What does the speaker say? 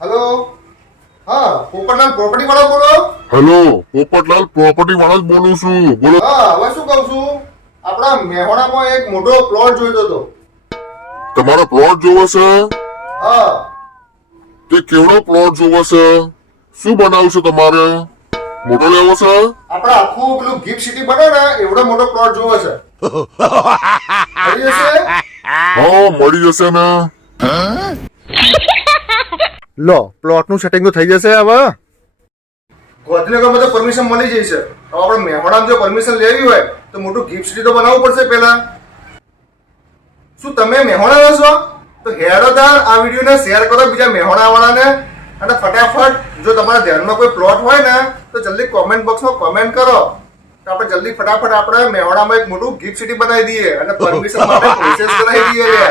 Hello, હા Popatlal property વાળા બોલો? હેલો, પોપટલાલ પ્રોપર્ટી વાળા જ બોલું છું. બોલો. હા, હવે શું કહું છું, આપણા મેહોણામાં એક મોટો પ્લોટ જોઈતો હતો. તમારો પ્લોટ જોવો છે? હા, તે કેવડો પ્લોટ જોવો છે? શું બનાવશે તમારે? મોટો લેવો છે? આપણે આખું પેલું ગિફ્ટ સિટી બને ને એવડો મોટો પ્લોટ જોવે છે. મળી જશે? હા, મળી જશે ને. લો, પ્લોટ નું સેટિંગ તો થઈ જશે હવે. ગાંધીનગરમાં તો પરમિશન મળી જશે. હવે આપણે મેહોણામાં જો પરમિશન લેવી હોય તો મોટું ગિફ્ટ સિટી તો બનાવવું પડશે પહેલા. શું તમે મેહોણા છો? તો હેડોદાર આ વિડીયોને શેર કરો બીજા મેહોણા વાળાને, અને ફટાફટ જો તમારા ધ્યાનમાં કોઈ પ્લોટ હોય ને તો જલ્દી કોમેન્ટ બોક્સમાં કોમેન્ટ કરો, તો આપણે જલ્દી ફટાફટ આપણે મેહોણામાં એક મોટું ગિફ્ટ સિટી બનાવી દઈએ અને પરમિશન માટે પ્રોસેસ કરાવી દઈએ.